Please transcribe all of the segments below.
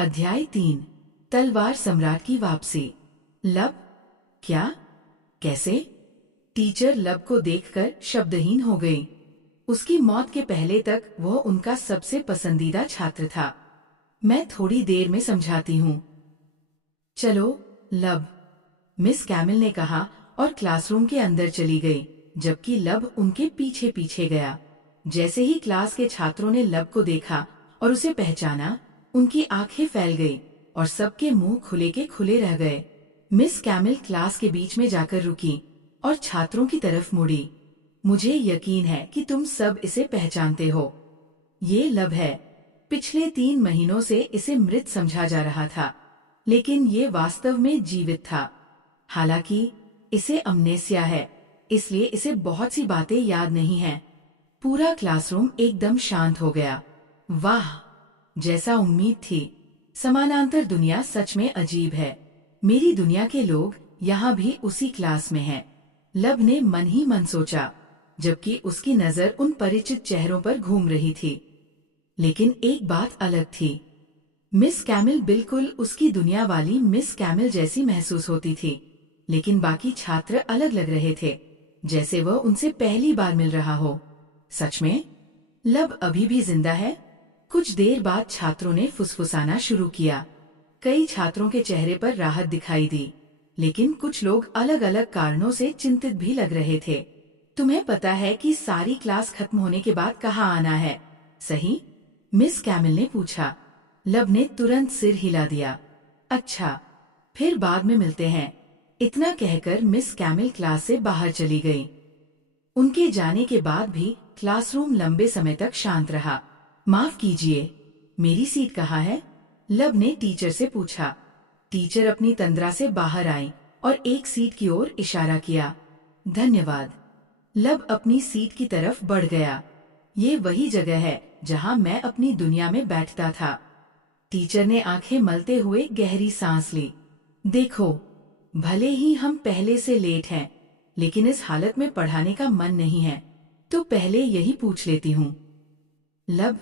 अध्याय 3। तलवार सम्राट की वापसी। लब? क्या? कैसे? टीचर लब को देखकर शब्दहीन हो गई। उसकी मौत के पहले तक वह उनका सबसे पसंदीदा छात्र था। मैं थोड़ी देर में समझाती हूँ। चलो लब, मिस कैमिल ने कहा और क्लासरूम के अंदर चली गई, जबकि लब उनके पीछे पीछे गया। जैसे ही क्लास के छात्रों ने लब को देखा और उसे पहचाना, उनकी आंखें फैल गई और सबके मुंह खुले के खुले रह गए। मिस कैमिल क्लास के बीच में जाकर रुकी और छात्रों की तरफ मुड़ी। मुझे यकीन है कि तुम सब इसे पहचानते हो। ये लब है। पिछले 3 महीनों से इसे मृत समझा जा रहा था, लेकिन ये वास्तव में जीवित था। हालांकि इसे अमनेसिया है, इसलिए इसे बहुत सी बातें याद नहीं हैं। पूरा क्लासरूम एकदम शांत हो गया। वाह, जैसा उम्मीद थी। समानांतर दुनिया सच में अजीब है। मेरी दुनिया के लोग यहाँ भी उसी क्लास में हैं। लब ने मन ही मन सोचा, जबकि उसकी नजर उन परिचित चेहरों पर घूम रही थी। लेकिन एक बात अलग थी। मिस कैमिल बिल्कुल उसकी दुनिया वाली मिस कैमिल जैसी महसूस होती थी, लेकिन बाकी छात्र अलग लग रहे थे, जैसे वह उनसे पहली बार मिल रहा हो। सच में लब अभी भी जिंदा है? कुछ देर बाद छात्रों ने फुसफुसाना शुरू किया। कई छात्रों के चेहरे पर राहत दिखाई दी, लेकिन कुछ लोग अलग अलग कारणों से चिंतित भी लग रहे थे। तुम्हें पता है कि सारी क्लास खत्म होने के बाद कहाँ आना है, सही? मिस कैमिल ने पूछा। लब ने तुरंत सिर हिला दिया। अच्छा, फिर बाद में मिलते हैं। इतना कहकर मिस कैमिल क्लास से बाहर चली गई। उनके जाने के बाद भी क्लासरूम लंबे समय तक शांत रहा। माफ कीजिए, मेरी सीट कहाँ है? लब ने टीचर से पूछा। टीचर अपनी तंद्रा से बाहर आई और एक सीट की ओर इशारा किया। धन्यवाद। लब अपनी सीट की तरफ बढ़ गया। ये वही जगह है जहाँ मैं अपनी दुनिया में बैठता था। टीचर ने आंखें मलते हुए गहरी सांस ली। देखो, भले ही हम पहले से लेट हैं, लेकिन इस हालत में पढ़ाने का मन नहीं है, तो पहले यही पूछ लेती हूँ। लब,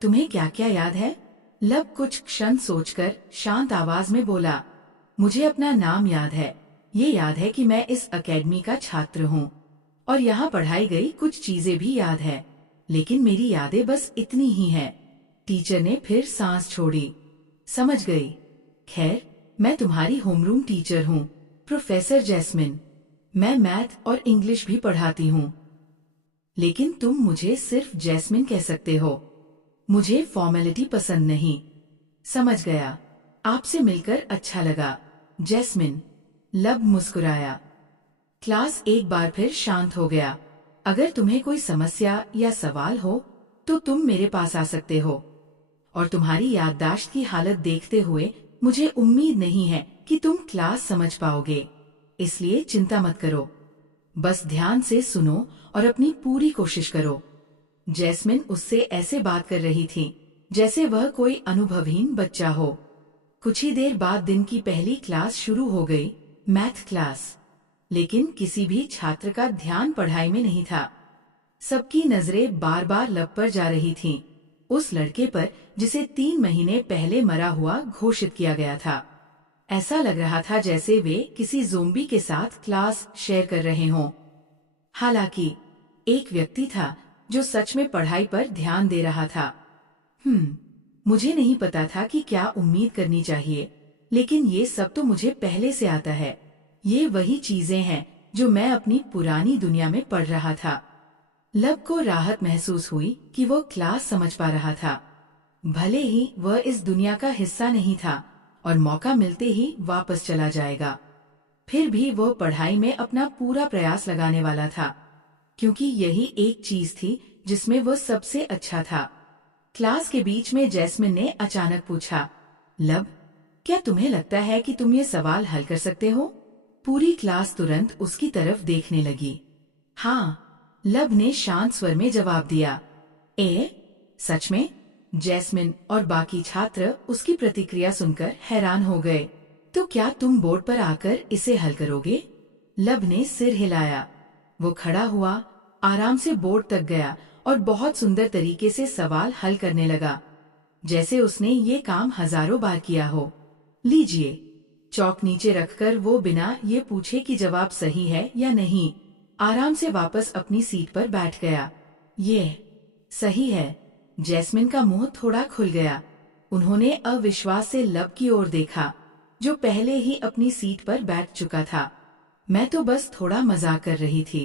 तुम्हें क्या क्या याद है? लब कुछ क्षण सोचकर शांत आवाज में बोला। मुझे अपना नाम याद है। ये याद है कि मैं इस अकेडमी का छात्र हूँ और यहाँ पढ़ाई गई कुछ चीजें भी याद है, लेकिन मेरी यादें बस इतनी ही हैं। टीचर ने फिर सांस छोड़ी। समझ गई। खैर, मैं तुम्हारी होमरूम टीचर हूँ, प्रोफेसर जैस्मिन। मैं मैथ और इंग्लिश भी पढ़ाती हूँ। लेकिन तुम मुझे सिर्फ जैस्मिन कह सकते हो। मुझे फॉर्मेलिटी पसंद नहीं। समझ गया। आपसे मिलकर अच्छा लगा, जैस्मिन। लब मुस्कुराया। क्लास एक बार फिर शांत हो गया। अगर तुम्हें कोई समस्या या सवाल हो, तो तुम मेरे पास आ सकते हो। और तुम्हारी याददाश्त की हालत देखते हुए मुझे उम्मीद नहीं है कि तुम क्लास समझ पाओगे, इसलिए चिंता मत करो। बस ध्यान से सुनो और अपनी पूरी कोशिश करो। जैस्मिन उससे ऐसे बात कर रही थी जैसे वह कोई अनुभवहीन बच्चा हो। कुछ ही देर बाद दिन की पहली क्लास शुरू हो गई, मैथ क्लास। लेकिन किसी भी छात्र का ध्यान पढ़ाई में नहीं था। सबकी नजरें बार बार लब पर जा रही थीं, उस लड़के पर जिसे 3 महीने पहले मरा हुआ घोषित किया गया था। ऐसा लग रहा था जैसे वे किसी ज़ोंबी के साथ क्लास शेयर कर रहे हों। हालांकि एक व्यक्ति था जो सच में पढ़ाई पर ध्यान दे रहा था। मुझे नहीं पता था कि क्या उम्मीद करनी चाहिए, लेकिन ये सब तो मुझे पहले से आता है। ये वही चीजें हैं जो मैं अपनी पुरानी दुनिया में पढ़ रहा था। लब को राहत महसूस हुई कि वो क्लास समझ पा रहा था। भले ही वह इस दुनिया का हिस्सा नहीं था और मौका मिलते ही वापस चला जाएगा, फिर भी वो पढ़ाई में अपना पूरा प्रयास लगाने वाला था, क्योंकि यही एक चीज थी जिसमें वो सबसे अच्छा था। क्लास के बीच में जैस्मिन ने अचानक पूछा, लब, क्या तुम्हें लगता है कि तुम ये सवाल हल कर सकते हो? पूरी क्लास तुरंत उसकी तरफ देखने लगी। हाँ, लब ने शांत स्वर में जवाब दिया। सच में? जैस्मिन और बाकी छात्र उसकी प्रतिक्रिया सुनकर हैरान हो गए। तो क्या तुम बोर्ड पर आकर इसे हल करोगे? लब ने सिर हिलाया। वो खड़ा हुआ, आराम से बोर्ड तक गया और बहुत सुंदर तरीके से सवाल हल करने लगा। जैसे उसने ये काम हजारों बार किया हो। लीजिए। चौक नीचे रखकर वो बिना ये पूछे कि जवाब सही है या नहीं, आराम से वापस अपनी सीट पर बैठ गया। ये सही है। जैस्मिन का मुंह थोड़ा खुल गया। उन्होंने अविश्वास से लब की ओर देखा, जो पहले ही अपनी सीट पर बैठ चुका था। मैं तो बस थोड़ा मजाक कर रही थी।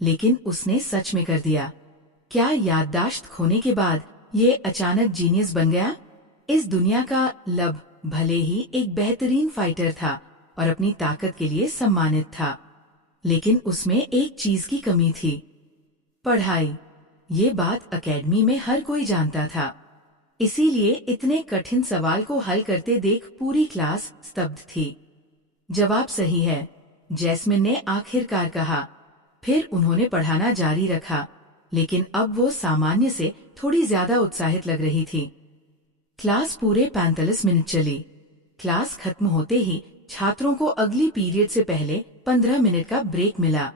लेकिन उसने सच में कर दिया। क्या याददाश्त खोने के बाद ये अचानक जीनियस बन गया? इस दुनिया का लब भले ही एक बेहतरीन फाइटर था और अपनी ताकत के लिए सम्मानित था, लेकिन उसमें एक चीज की कमी थी, पढ़ाई। ये बात एकेडमी में हर कोई जानता था। इसीलिए इतने कठिन सवाल को हल करते देख पूरी क्लास स्तब्ध थी। जवाब सही है, जैस्मिन ने आखिरकार कहा। फिर उन्होंने पढ़ाना जारी रखा, लेकिन अब वो सामान्य से थोड़ी ज्यादा उत्साहित लग रही थी। क्लास पूरे 45 मिनट चली। क्लास खत्म होते ही छात्रों को अगली पीरियड से पहले 15 मिनट का ब्रेक मिला।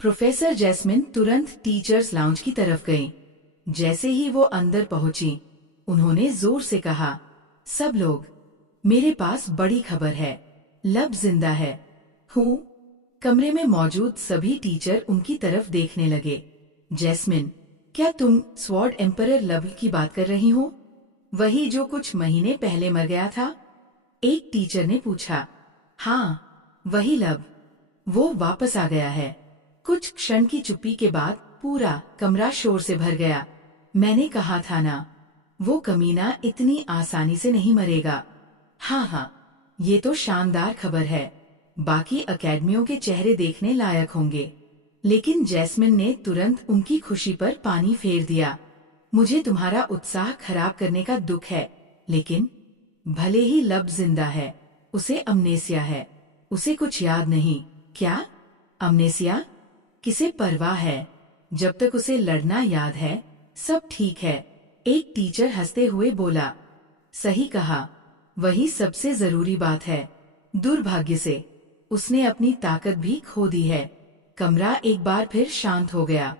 प्रोफेसर जैस्मिन तुरंत टीचर्स लाउंज की तरफ गईं। जैसे ही वो अंदर पहुंची, उन्होंने जोर से कहा, सब लोग, मेरे पास बड़ी खबर है। लब जिंदा है। हूँ। कमरे में मौजूद सभी टीचर उनकी तरफ देखने लगे। जैस्मिन, क्या तुम स्वॉर्ड एम्परर लब की बात कर रही हो? वही जो कुछ महीने पहले मर गया था? एक टीचर ने पूछा। हाँ, वही लब। वो वापस आ गया है। कुछ क्षण की चुप्पी के बाद पूरा कमरा शोर से भर गया। मैंने कहा था ना, वो कमीना इतनी आसानी से नहीं मरेगा। हाँ हाँ, ये तो शानदार खबर है। बाकी अकेडमियों के चेहरे देखने लायक होंगे। लेकिन जैस्मिन ने तुरंत उनकी खुशी पर पानी फेर दिया। मुझे तुम्हारा उत्साह खराब करने का दुख है, लेकिन भले ही लब जिंदा है, उसे अमनेसिया है। उसे कुछ याद नहीं। क्या? अमनेसिया? किसे परवाह है? जब तक उसे लड़ना याद है, सब ठीक है। एक टीचर हंसते हुए बोला। सही कहा, वही सबसे जरूरी बात है। दुर्भाग्य से उसने अपनी ताकत भी खो दी है। कमरा एक बार फिर शांत हो गया।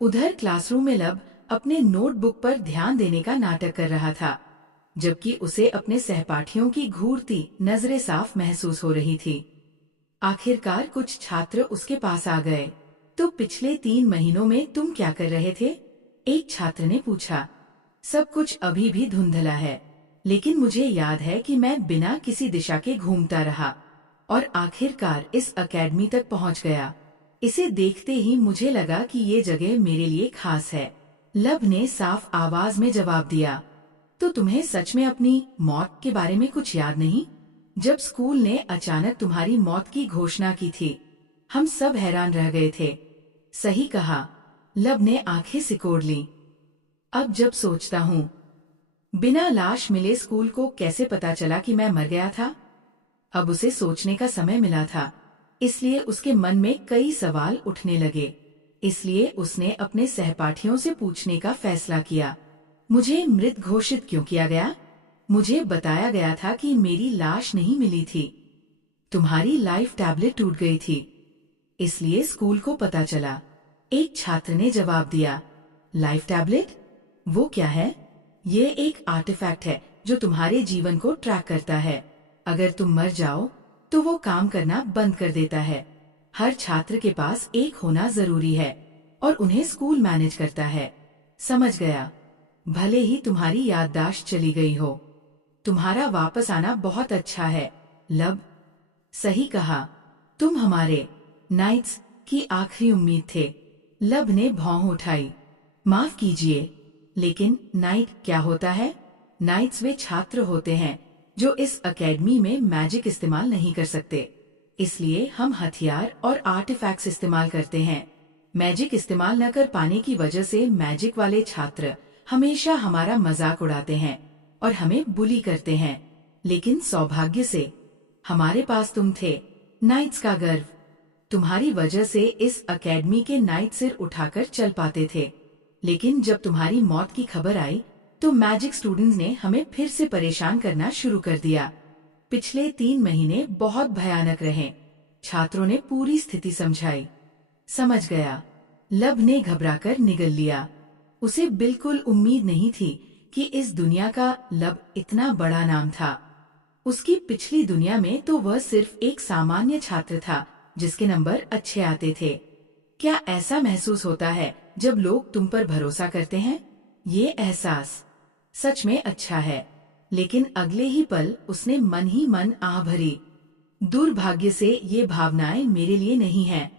उधर क्लासरूम में लब अपने नोटबुक पर ध्यान देने का नाटक कर रहा था, जबकि उसे अपने सहपाठियों की घूरती नजरें साफ महसूस हो रही थी। आखिरकार कुछ छात्र उसके पास आ गए। तो पिछले 3 महीनों में तुम क्या कर रहे थे? एक छात्र ने पूछा। सब कुछ अभी भी धुंधला है, लेकिन मुझे याद है कि मैं बिना किसी दिशा के घूमता रहा और आखिरकार इस अकेडमी तक पहुंच गया। इसे देखते ही मुझे लगा कि ये जगह मेरे लिए खास है। लब ने साफ आवाज में जवाब दिया। तो तुम्हें सच में अपनी मौत के बारे में कुछ याद नहीं? जब स्कूल ने अचानक तुम्हारी मौत की घोषणा की थी, हम सब हैरान रह गए थे। सही कहा। लब ने आंखें सिकोड़ ली। अब जब सोचता हूँ, बिना लाश मिले स्कूल को कैसे पता चला कि मैं मर गया था? अब उसे सोचने का समय मिला था, इसलिए उसके मन में कई सवाल उठने लगे। इसलिए उसने अपने सहपाठियों से पूछने का फैसला किया। मुझे मृत घोषित क्यों किया गया? मुझे बताया गया था कि मेरी लाश नहीं मिली थी। तुम्हारी लाइफ टैबलेट टूट गई थी, इसलिए स्कूल को पता चला। एक छात्र ने जवाब दिया। Life tablet? वो क्या है? ये एक आर्टिफैक्ट है जो तुम्हारे जीवन को ट्रैक करता है। अगर तुम मर जाओ तो वो काम करना बंद कर देता है। हर छात्र के पास एक होना जरूरी है और उन्हें स्कूल मैनेज करता है। समझ गया। भले ही तुम्हारी याददाश्त चली गई हो, तुम्हारा वापस आना बहुत अच्छा है, लब। सही कहा। तुम हमारे नाइट्स की आखिरी उम्मीद थे। लब ने भौं उठाई। माफ कीजिए, लेकिन नाइट क्या होता है? नाइट्स वे छात्र होते हैं जो इस अकेडमी में मैजिक इस्तेमाल नहीं कर सकते, इसलिए हम हथियार और आर्टिफैक्ट्स इस्तेमाल करते हैं। मैजिक इस्तेमाल न कर पाने की वजह से मैजिक वाले छात्र हमेशा हमारा मजाक उड़ाते हैं और हमें बुली करते हैं। लेकिन सौभाग्य से हमारे पास तुम थे, नाइट्स का गर्व। तुम्हारी वजह से इस अकेडमी के नाइट सिर उठाकर चल पाते थे। लेकिन जब तुम्हारी मौत की खबर आई तो मैजिक स्टूडेंट्स ने हमें फिर से परेशान करना शुरू कर दिया। पिछले 3 महीने बहुत भयानक रहे। छात्रों ने पूरी स्थिति समझाई। समझ गया। लब ने घबराकर निगल लिया। उसे बिल्कुल उम्मीद नहीं थी कि इस दुनिया का लब इतना बड़ा नाम था। उसकी पिछली दुनिया में तो वह सिर्फ एक सामान्य छात्र था जिसके नंबर अच्छे आते थे। क्या ऐसा महसूस होता है जब लोग तुम पर भरोसा करते हैं? ये एहसास सच में अच्छा है। लेकिन अगले ही पल उसने मन ही मन आह भरी। दुर्भाग्य से ये भावनाएं मेरे लिए नहीं हैं।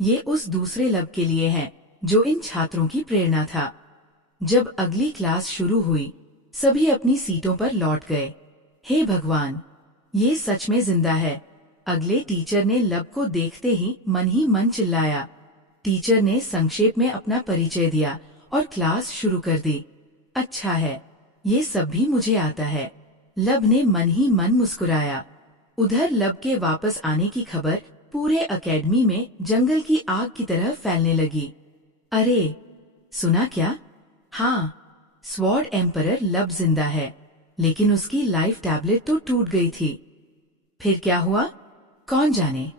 ये उस दूसरे लब के लिए हैं जो इन छात्रों की प्रेरणा था। जब अगली क्लास शुरू हुई, सभी अपनी सीटों पर लौट गए। हे भगवान, ये सच में जिंदा है। अगले टीचर ने लब को देखते ही मन चिल्लाया। टीचर ने संक्षेप में अपना परिचय दिया और क्लास शुरू कर दी। अच्छा है, ये सब भी मुझे आता है। लब ने मन ही मन मुस्कुराया। उधर लब के वापस आने की खबर पूरे एकेडमी में जंगल की आग की तरह फैलने लगी। अरे, सुना क्या? हाँ, स्वॉर्ड एम्परर लब जिंदा है, लेकिन उसकी लाइफ टैबलेट तो टूट गई थी। फिर क्या हुआ? कौन जाने।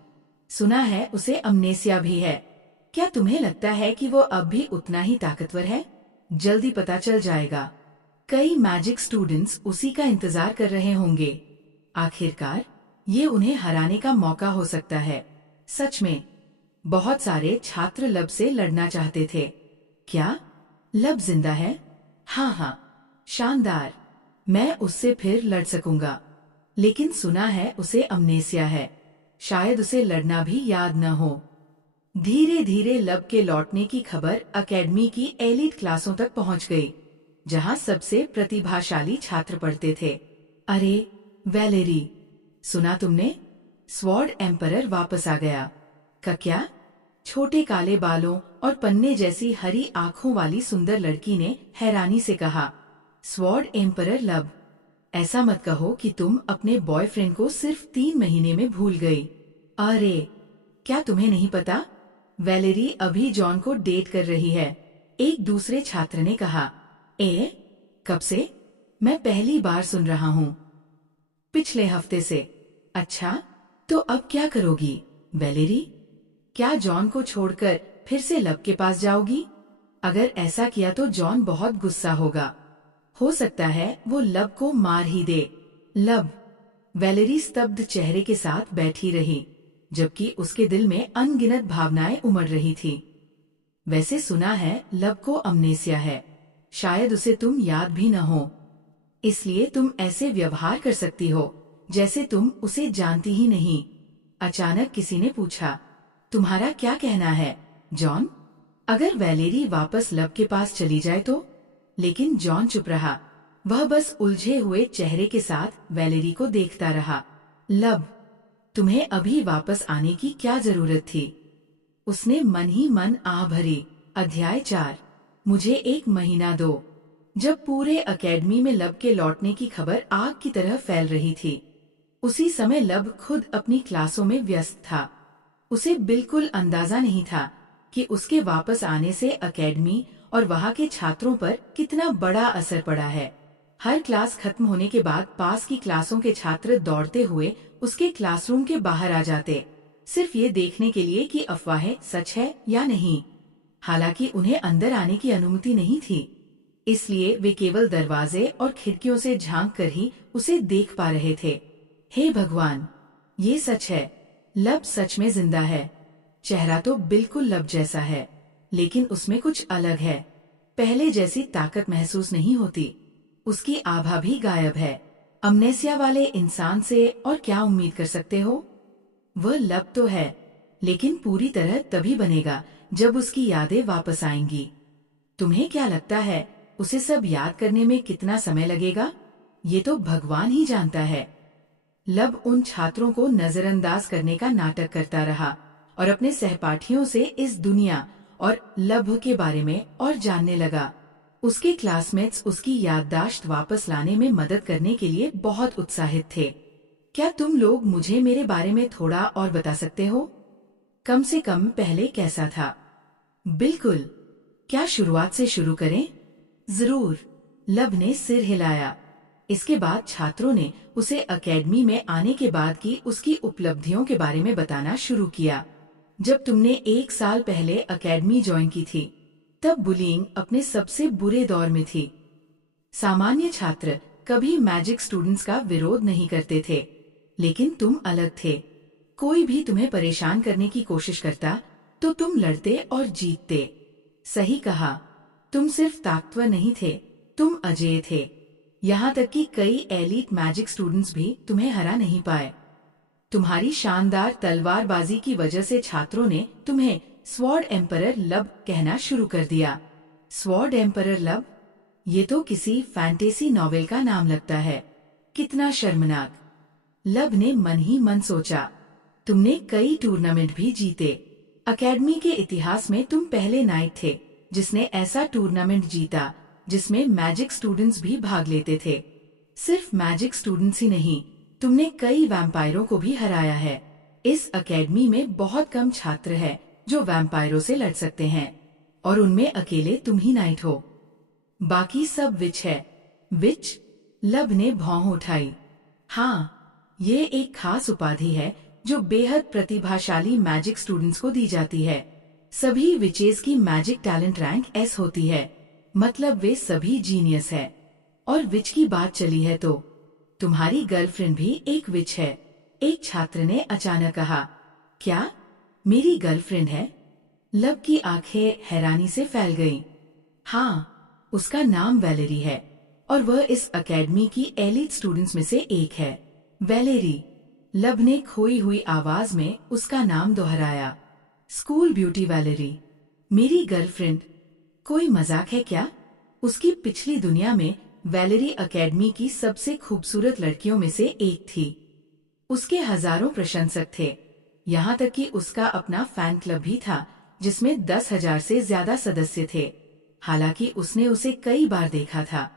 सुना है उसे अमनेसिया भी है। क्या तुम्हें लगता है कि वो अब भी उतना ही ताकतवर है? जल्दी पता चल जाएगा। कई मैजिक स्टूडेंट्स उसी का इंतजार कर रहे होंगे। आखिरकार ये उन्हें हराने का मौका हो सकता है। सच में बहुत सारे छात्र लब से लड़ना चाहते थे। क्या लब जिंदा है? हाँ हाँ, शानदार। मैं उससे फिर लड़ सकूंगा। लेकिन सुना है उसे अमनेसिया है। शायद उसे लड़ना भी याद न हो। धीरे धीरे लब के लौटने की खबर एकेडमी की एलीट क्लासों तक पहुंच गई, जहां सबसे प्रतिभाशाली छात्र पढ़ते थे। अरे वैलेरी, सुना तुमने? स्वॉर्ड एम्परर वापस आ गया। का क्या? छोटे काले बालों और पन्ने जैसी हरी आंखों वाली सुंदर लड़की ने हैरानी से कहा। स्वॉर्ड एम्परर लब, ऐसा मत कहो कि तुम अपने बॉयफ्रेंड को सिर्फ 3 महीने में भूल गई। अरे, क्या तुम्हें नहीं पता? वैलेरी अभी जॉन को डेट कर रही है, एक दूसरे छात्र ने कहा। कब से? मैं पहली बार सुन रहा हूँ। पिछले हफ्ते से। अच्छा, तो अब क्या करोगी वैलेरी? क्या जॉन को छोड़कर फिर से लब के पास जाओगी? अगर ऐसा किया तो जॉन बहुत गुस्सा होगा। हो सकता है वो लब को मार ही दे। लब। वैलेरी स्तब्ध चेहरे के साथ बैठी रही, जबकि उसके दिल में अनगिनत भावनाएं उमड़ रही थी। वैसे सुना है लब को अमनेसिया है। शायद उसे तुम याद भी न हो, इसलिए तुम ऐसे व्यवहार कर सकती हो जैसे तुम उसे जानती ही नहीं। अचानक किसी ने पूछा। तुम्हारा क्या कहना है जॉन? अगर वैलेरी वापस लब के पास चली जाए तो? लेकिन जॉन चुप रहा। वह बस उलझे हुए चेहरे के साथ वैलेरी को देखता रहा। लब, तुम्हें अभी वापस आने की क्या जरूरत थी? उसने मन ही मन आह भरी। अध्याय 4। मुझे 1 महीना दो। जब पूरे एकेडमी में लब के लौटने की खबर आग की तरह फैल रही थी, उसी समय लब खुद अपनी क्लासों में व्यस्त था। उसे बिल्कुल अंदाजा नहीं था कि उसके वापस आने से एकेडमी और वहाँ के छात्रों पर कितना बड़ा असर पड़ा है। हर क्लास खत्म होने के बाद पास की क्लासों के छात्र दौड़ते हुए उसके क्लासरूम के बाहर आ जाते, सिर्फ ये देखने के लिए कि अफवाहें सच है या नहीं। हालांकि उन्हें अंदर आने की अनुमति नहीं थी, इसलिए वे केवल दरवाजे और खिड़कियों से झांक कर ही उसे देख पा रहे थे। हे भगवान, ये सच है। लब सच में जिंदा है। चेहरा तो बिल्कुल लब जैसा है, लेकिन उसमें कुछ अलग है। पहले जैसी ताकत महसूस नहीं होती। उसकी आभा भी गायब है। अमनेसिया वाले इंसान से और क्या उम्मीद कर सकते हो? वह लब तो है, लेकिन पूरी तरह तभी बनेगा जब उसकी यादें वापस आएंगी। तुम्हें क्या लगता है उसे सब याद करने में कितना समय लगेगा? ये तो भगवान ही जानता है। लब उन छात्रों को नजरअंदाज करने का नाटक करता रहा और अपने सहपाठियों से इस दुनिया और लब के बारे में और जानने लगा। उसके क्लासमेट्स उसकी याददाश्त वापस लाने में मदद करने के लिए बहुत उत्साहित थे। क्या तुम लोग मुझे मेरे बारे में थोड़ा और बता सकते हो? कम से कम पहले कैसा था? बिल्कुल। क्या शुरुआत से शुरू करें? जरूर। लब ने सिर हिलाया। इसके बाद छात्रों ने उसे एकेडमी में आने के बाद की उसकी उपलब्धियों के बारे में बताना शुरू किया। जब तुमने 1 साल पहले एकेडमी ज्वाइन की थी, तब बुलिंग अपने सबसे बुरे दौर में थी। सामान्य छात्र कभी मैजिक स्टूडेंट्स का विरोध नहीं करते थे, लेकिन तुम अलग थे। कोई भी तुम्हें परेशान करने की कोशिश करता तो तुम लड़ते और जीतते। सही कहा, तुम सिर्फ ताकतवर नहीं थे, तुम अजेय थे। यहाँ तक कि कई एलीट मैजिक स्टूडेंट्स भी तुम्हें हरा नहीं पाए। तुम्हारी शानदार तलवारबाजी की वजह से छात्रों ने तुम्हें स्वॉर्ड एम्परर लब कहना शुरू कर दिया। स्वॉर्ड एम्परर लब, ये तो किसी फैंटेसी नॉवेल का नाम लगता है। कितना शर्मनाक। लब ने मन ही मन सोचा। तुमने कई टूर्नामेंट भी जीते। अकेडमी के इतिहास में तुम पहले नाइट थे जिसने ऐसा टूर्नामेंट जीता जिसमें मैजिक स्टूडेंट्स भी भाग लेते थे। सिर्फ मैजिक स्टूडेंट्स ही नहीं, तुमने कई वैम्पायरों को भी हराया है। इस अकेडमी में बहुत कम छात्र हैं जो वैम्पायरों से लड़ सकते हैं, और उनमें अकेले तुम ही नाइट हो। बाकी सब विच है। विच? लब ने भौं उठाई। हाँ, ये एक खास उपाधि है जो बेहद प्रतिभाशाली मैजिक स्टूडेंट्स को दी जाती है। सभी विचेस की मैजिक टैलेंट रैंक एस होती है, मतलब वे सभी जीनियस है। और विच की बात चली है तो तुम्हारी गर्लफ्रेंड भी एक विच है, एक छात्र ने अचानक कहा। क्या? मेरी गर्लफ्रेंड है? लब की आंखें हैरानी से फैल गईं। हाँ, उसका नाम वैलेरी है और वह इस अकेडमी की एलीट स्टूडेंट्स में से एक है। वैलेरी। लब ने खोई हुई आवाज में उसका नाम दोहराया। स्कूल ब्यूटी वैलेरी, मेरी गर्लफ्रेंड। कोई मजाक है क्या? उसकी पिछली दुनिया में वैलेरी अकेडमी की सबसे खूबसूरत लड़कियों में से एक थी। उसके हजारों प्रशंसक थे, यहाँ तक कि उसका अपना फैन क्लब भी था जिसमें 10,000 से ज्यादा सदस्य थे। हालांकि उसने उसे कई बार देखा था,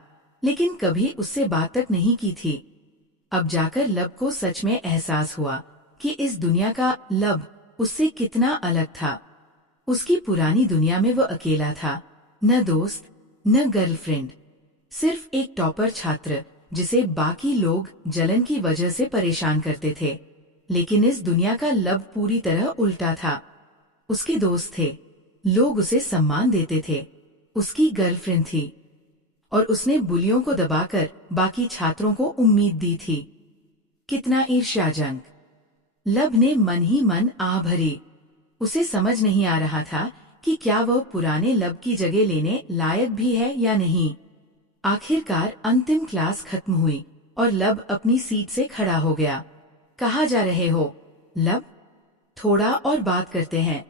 लेकिन कभी उससे बात तक नहीं की थी। अब जाकर लब को सच में एहसास हुआ कि इस दुनिया का लब उससे कितना अलग था। उसकी पुरानी दुनिया में वो अकेला था, न दोस्त न गर्लफ्रेंड, सिर्फ एक टॉपर छात्र जिसे बाकी लोग जलन की वजह से परेशान करते थे। लेकिन इस दुनिया का लब पूरी तरह उल्टा था। उसके दोस्त थे, लोग उसे सम्मान देते थे, उसकी गर्लफ्रेंड थी, और उसने बुलियों को दबाकर बाकी छात्रों को उम्मीद दी थी। कितना ईर्ष्याजनक। लब ने मन ही मन आह भरी। उसे समझ नहीं आ रहा था कि क्या वह पुराने लब की जगह लेने लायक भी है या नहीं। आखिरकार अंतिम क्लास खत्म हुई और लब अपनी सीट से खड़ा हो गया। कहाँ जा रहे हो, लब? थोड़ा और बात करते हैं,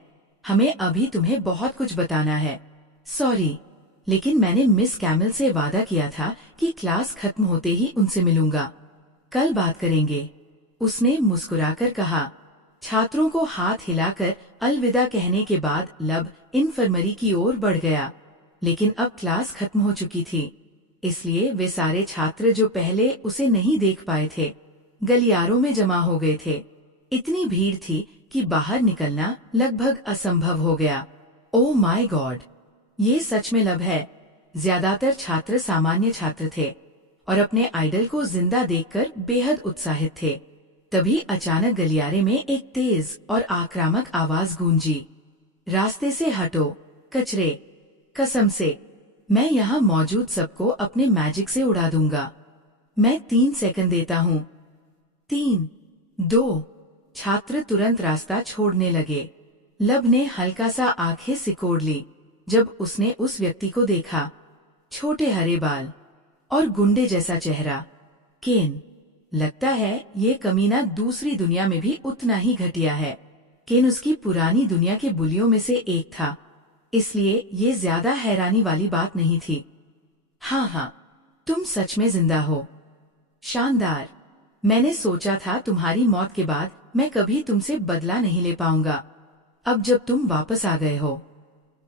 हमें अभी तुम्हें बहुत कुछ बताना है। सॉरी, लेकिन मैंने मिस कैमल से वादा किया था कि क्लास खत्म होते ही उनसे मिलूंगा। कल बात करेंगे, उसने मुस्कुराकर कहा। छात्रों को हाथ हिलाकर अलविदा कहने के बाद लब इन्फर्मरी की ओर बढ़ गया, लेकिन अब क्लास खत्म हो चुकी थी, इसलिए वे सारे छात्र जो पहले उसे नहीं देख पाए थे गलियारों में जमा हो गए थे। इतनी भीड़ थी कि बाहर निकलना लगभग असंभव हो गया। ओह माय गॉड, ये सच में लब है। ज्यादातर छात्र सामान्य छात्र थे और अपने आइडल को जिंदा देखकर बेहद उत्साहित थे। तभी अचानक गलियारे में एक तेज और आक्रामक आवाज गूंजी। रास्ते से हटो, कचरे! कसम से, मैं यहाँ मौजूद सबको अपने मैजिक से उड़ा दूंगा। मैं 3 सेकंड देता हूँ। 3, 2। छात्र तुरंत रास्ता छोड़ने लगे। लब ने हल्का सा आंखें सिकोड़ ली जब उसने उस व्यक्ति को देखा। छोटे हरे बाल और गुंडे जैसा चेहरा। केन। लगता है ये कमीना दूसरी दुनिया में भी उतना ही घटिया है। केन उसकी पुरानी दुनिया के बुलियों में से एक था, इसलिए ये ज्यादा हैरानी वाली बात नहीं थी। हाँ, तुम सच में जिंदा हो। शानदार। मैंने सोचा था तुम्हारी मौत के बाद मैं कभी तुमसे बदला नहीं ले पाऊंगा। अब जब तुम वापस आ गए हो,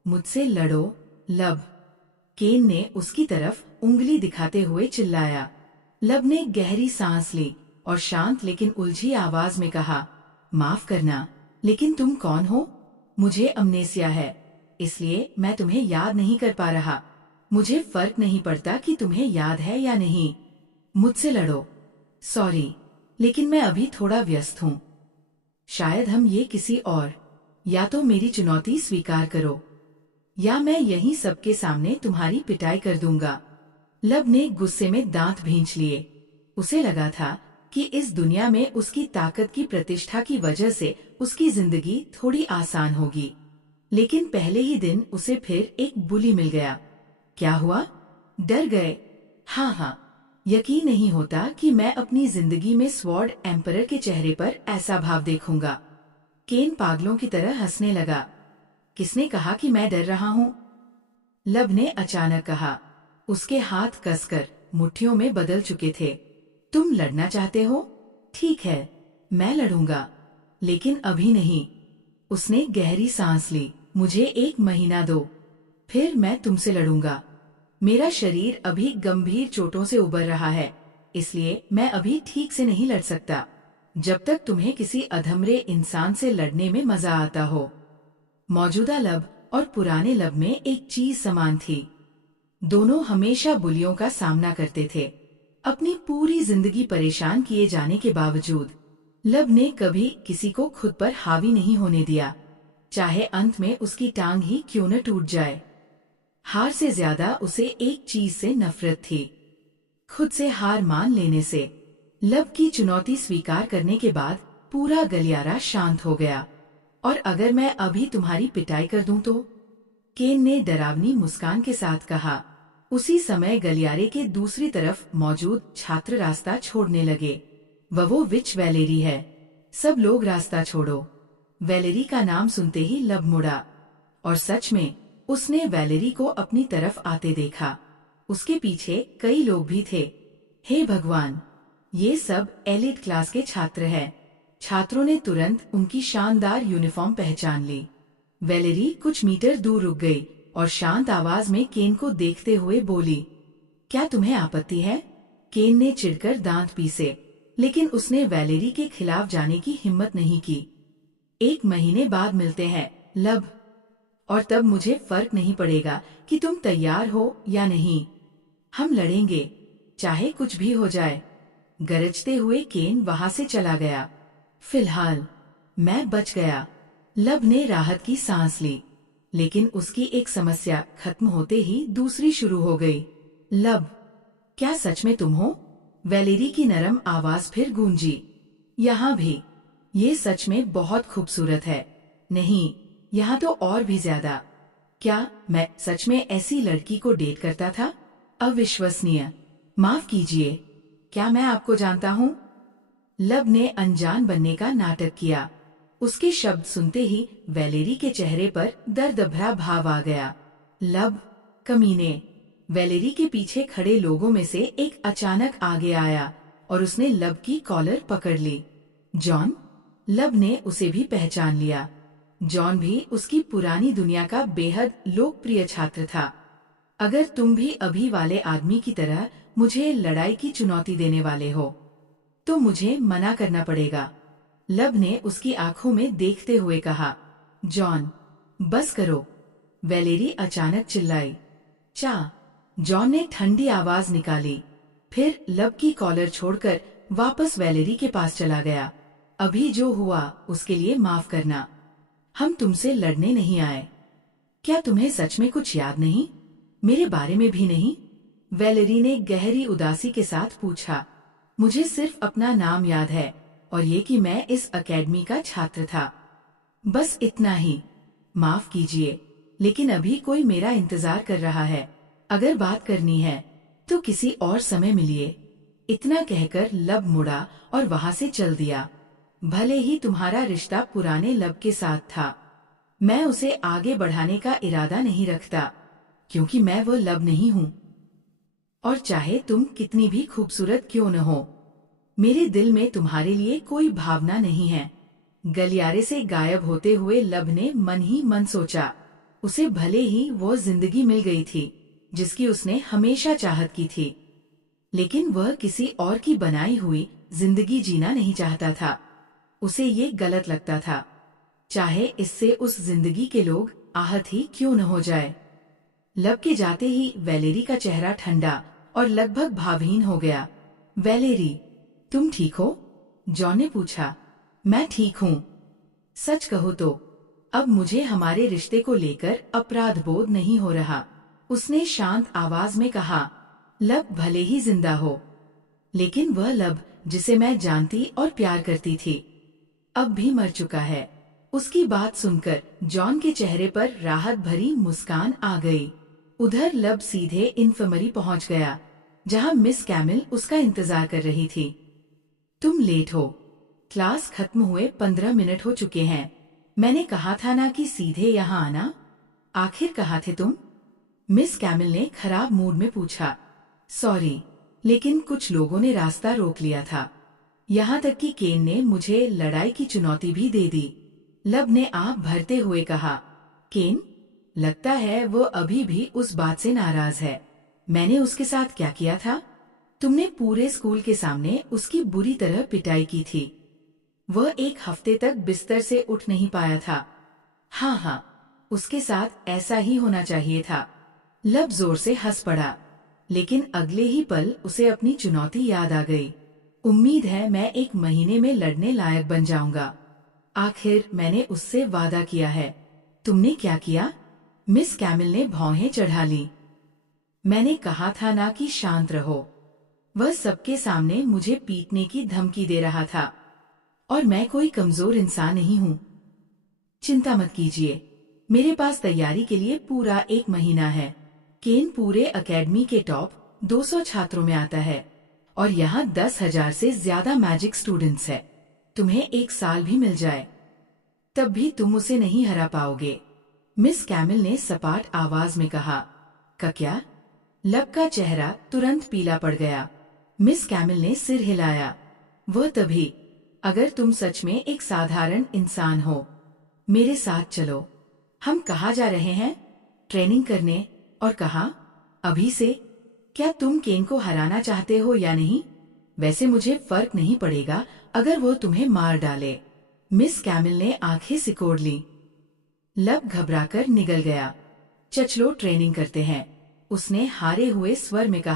मुझसे लड़ो, लब। केन ने उसकी तरफ उंगली दिखाते हुए चिल्लाया। लब ने गहरी सांस ली और शांत लेकिन उलझी आवाज में कहा, माफ करना, लेकिन तुम कौन हो? मुझे अमनेसिया है, इसलिए मैं तुम्हें याद नहीं कर पा रहा। मुझे फर्क नहीं पड़ता कि तुम्हें याद है या नहीं। मुझसे लड़ो। सॉरी, लेकिन मैं अभी थोड़ा व्यस्त हूँ। शायद हम ये किसी और, या तो मेरी चुनौती स्वीकार करो, या मैं यहीं सबके सामने तुम्हारी पिटाई कर दूंगा। लब ने गुस्से में दांत भींच लिए। उसे लगा था कि इस दुनिया में उसकी ताकत की प्रतिष्ठा की वजह से उसकी जिंदगी थोड़ी आसान होगी, लेकिन पहले ही दिन उसे फिर एक बुली मिल गया। क्या हुआ? डर गए? हाँ, यकीन नहीं होता कि मैं अपनी जिंदगी में स्वॉर्ड एम्परर के चेहरे पर ऐसा भाव देखूंगा। केन पागलों की तरह हंसने लगा। किसने कहा कि मैं डर रहा हूँ? लब ने अचानक कहा। उसके हाथ कसकर मुट्ठियों में बदल चुके थे। तुम लड़ना चाहते हो? ठीक है, मैं लड़ूंगा, लेकिन अभी नहीं। उसने गहरी सांस ली। मुझे 1 महीना दो, फिर मैं तुमसे लड़ूंगा। मेरा शरीर अभी गंभीर चोटों से उबर रहा है, इसलिए मैं अभी ठीक से नहीं लड़ सकता, जब तक तुम्हें किसी अधमरे इंसान से लड़ने में मजा आता हो। मौजूदा लब और पुराने लब में एक चीज समान थी। दोनों हमेशा बुलियों का सामना करते थे। अपनी पूरी जिंदगी परेशान किए जाने के बावजूद लब ने कभी किसी को खुद पर हावी नहीं होने दिया, चाहे अंत में उसकी टांग ही क्यों न टूट जाए। हार से ज्यादा उसे एक चीज से नफरत थी, खुद से हार मान लेने से। लब की चुनौती स्वीकार करने के बाद पूरा गलियारा शांत हो गया। और अगर मैं अभी तुम्हारी पिटाई कर दूं तो? केन ने डरावनी मुस्कान के साथ कहा। उसी समय गलियारे के दूसरी तरफ मौजूद छात्र रास्ता छोड़ने लगे। वो विच वैलेरी है। सब लोग रास्ता छोड़ो। वैलेरी का नाम सुनते ही लब मुड़ा, और सच में उसने वैलेरी को अपनी तरफ आते देखा। उसके पीछे कई लोग भी थे। हे भगवान, ये सब एलिट क्लास के छात्र हैं। छात्रों ने तुरंत उनकी शानदार यूनिफॉर्म पहचान ली। वैलेरी कुछ मीटर दूर रुक गई और शांत आवाज में केन को देखते हुए बोली, क्या तुम्हें आपत्ति है? केन ने चिढ़कर दांत पीसे, लेकिन उसने वैलेरी के खिलाफ जाने की हिम्मत नहीं की। 1 महीने बाद मिलते हैं, लब, और तब मुझे फर्क नहीं पड़ेगा कि तुम तैयार हो या नहीं। हम लड़ेंगे, चाहे कुछ भी हो जाए। गरजते हुए केन वहां से चला गया। फिलहाल मैं बच गया। लब ने राहत की सांस ली, लेकिन उसकी एक समस्या खत्म होते ही दूसरी शुरू हो गई। लब, क्या सच में तुम हो? वैलेरी की नरम आवाज फिर गूंजी। यहाँ भी। ये सच में बहुत खूबसूरत है। नहीं, यहाँ तो और भी ज्यादा। क्या मैं सच में ऐसी लड़की को डेट करता था? अविश्वसनीय। माफ कीजिए, क्या मैं आपको जानता हूँ? लब ने अनजान बनने का नाटक किया। उसके शब्द सुनते ही वैलेरी के चेहरे पर दर्द भरा भाव आ गया। लब, कमीने। वैलेरी के पीछे खड़े लोगों में से एक अचानक आगे आया और उसने लब की कॉलर पकड़ ली। जॉन? लब ने उसे भी पहचान लिया। जॉन भी उसकी पुरानी दुनिया का बेहद लोकप्रिय छात्र था। अगर तुम भी अभी वाले आदमी की तरह मुझे लड़ाई की चुनौती देने वाले हो, तो मुझे मना करना पड़ेगा। लब ने उसकी आंखों में देखते हुए कहा। जॉन, बस करो, वैलेरी अचानक चिल्लाई। चा। जॉन ने ठंडी आवाज निकाली, फिर लब की कॉलर छोड़कर वापस वैलेरी के पास चला गया। अभी जो हुआ उसके लिए माफ करना। हम तुमसे लड़ने नहीं आए। क्या तुम्हें सच में कुछ याद नहीं? मेरे बारे में भी नहीं? वैलेरी ने गहरी उदासी के साथ पूछा। मुझे सिर्फ अपना नाम याद है और ये कि मैं इस अकेडमी का छात्र था। बस इतना ही। माफ कीजिए, लेकिन अभी कोई मेरा इंतजार कर रहा है। अगर बात करनी है तो किसी और समय मिलिए। इतना कहकर लब मुड़ा और वहां से चल दिया। भले ही तुम्हारा रिश्ता पुराने लब के साथ था, मैं उसे आगे बढ़ाने का इरादा नहीं रखता, क्योंकि मैं वो लब नहीं हूँ। और चाहे तुम कितनी भी खूबसूरत क्यों न हो, मेरे दिल में तुम्हारे लिए कोई भावना नहीं है। गलियारे से गायब होते हुए लब ने मन ही मन सोचा। उसे भले ही वो जिंदगी मिल गई थी जिसकी उसने हमेशा चाहत की थी, लेकिन वह किसी और की बनाई हुई जिंदगी जीना नहीं चाहता था। उसे ये गलत लगता था, चाहे इससे उस जिंदगी के लोग आहत ही क्यों न हो जाए। लब के जाते ही वैलेरी का चेहरा ठंडा और लगभग भावहीन हो गया। वैलेरी, तुम ठीक हो? जॉन ने पूछा। मैं ठीक हूँ। सच कहो तो अब मुझे हमारे रिश्ते को लेकर अपराध बोध नहीं हो रहा, उसने शांत आवाज में कहा। लब भले ही जिंदा हो, लेकिन वह लब जिसे मैं जानती और प्यार करती थी, अब भी मर चुका है। उसकी बात सुनकर जॉन के चेहरे पर राहत भरी मुस्कान आ गई। उधर लब सीधे इन्फर्मरी पहुंच गया, जहां मिस कैमिल उसका इंतजार कर रही थी। तुम लेट हो। क्लास खत्म हुए 15 मिनट हो चुके हैं। मैंने कहा था ना कि सीधे यहाँ आना। आखिर कहाँ थे तुम? मिस कैमिल ने खराब मूड में पूछा। सॉरी, लेकिन कुछ लोगों ने रास्ता रोक लिया था। यहाँ तक कि केन ने मुझे लड़ाई की चुनौती भी दे दी। लब ने आंख भरते हुए कहा। केन? लगता है वो अभी भी उस बात से नाराज है। मैंने उसके साथ क्या किया था? तुमने पूरे स्कूल के सामने उसकी बुरी तरह पिटाई की थी। वह 1 हफ्ते तक बिस्तर से उठ नहीं पाया था। हाँ, उसके साथ ऐसा ही होना चाहिए था। लब जोर से हंस पड़ा, लेकिन अगले ही पल उसे अपनी चुनौती याद आ गई। उम्मीद है मैं 1 महीने में लड़ने लायक बन जाऊंगा। आखिर मैंने उससे वादा किया है। तुमने क्या किया? मिस कैमिल ने भौहें चढ़ा ली। मैंने कहा था ना कि शांत रहो। वह सबके सामने मुझे पीटने की धमकी दे रहा था, और मैं कोई कमजोर इंसान नहीं हूँ। चिंता मत कीजिए, मेरे पास तैयारी के लिए पूरा 1 महीना है। केन पूरे एकेडमी के टॉप 200 छात्रों में आता है, और यहाँ 10,000 से ज्यादा मैजिक स्टूडेंट्स है। तुम्हें 1 साल भी मिल जाए, तब भी तुम उसे नहीं हरा पाओगे। मिस कैमिल ने सपाट आवाज में कहा। क्या? लब का चेहरा तुरंत पीला पड़ गया। मिस कैमिल ने सिर हिलाया। वह तभी, अगर तुम सच में एक साधारण इंसान हो, मेरे साथ चलो। हम कहाँ जा रहे हैं? ट्रेनिंग करने। और कहाँ? अभी से। क्या तुम केन को हराना चाहते हो या नहीं? वैसे मुझे फर्क नहीं पड़ेगा अगर वो तुम्हें मार डाले। मिस कैमिल ने आंखें सिकोड़ ली। लब घबराकर निगल गया। चलो ट्रेनिंग करते हैं, उसने हारे हुए स्वर में कहा।